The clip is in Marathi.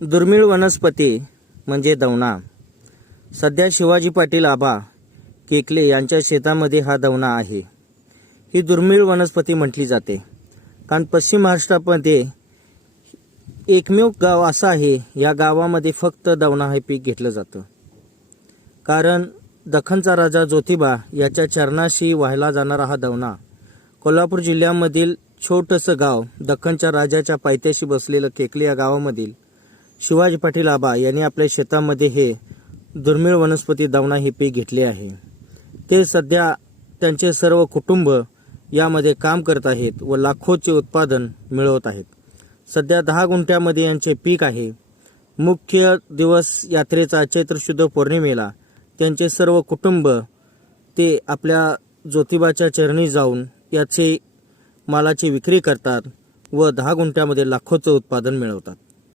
दुर्मिळ वनस्पती म्हणजे दवना सध्या शिवाजी पाटील आबा केकले यांच्या शेतामध्ये हा दवना आहे. ही दुर्मिळ वनस्पती म्हटली जाते. कारण पश्चिम महाराष्ट्रामध्ये एकमेव गाव असं आहे या गावामध्ये फक्त दवना हे पीक घेतलं जातं. कारण दख्खनचा राजा ज्योतिबा याच्या चरणाशी वाहिला जाणारा हा दवना कोल्हापूर जिल्ह्यामधील छोटंसं गाव दख्खनच्या राजाच्या पायथ्याशी बसलेलं केकले या गावामधील शिवाजी पाटील आबा यांनी आपल्या शेतामध्ये हे दुर्मिळ वनस्पती दावणा हे पीक घेतले आहे. ते सध्या त्यांचे सर्व कुटुंब यामध्ये काम करत आहेत व लाखोचे उत्पादन मिळवत आहेत. सध्या दहा गुंठ्यामध्ये यांचे पीक आहे. मुख्य दिवस यात्रेचा चैत्र शुद्ध पौर्णिमेला त्यांचे सर्व कुटुंब ते आपल्या ज्योतिबाच्या चरणी जाऊन याचे मालाची विक्री करतात व दहा गुंठ्यामध्ये लाखोचं उत्पादन मिळवतात.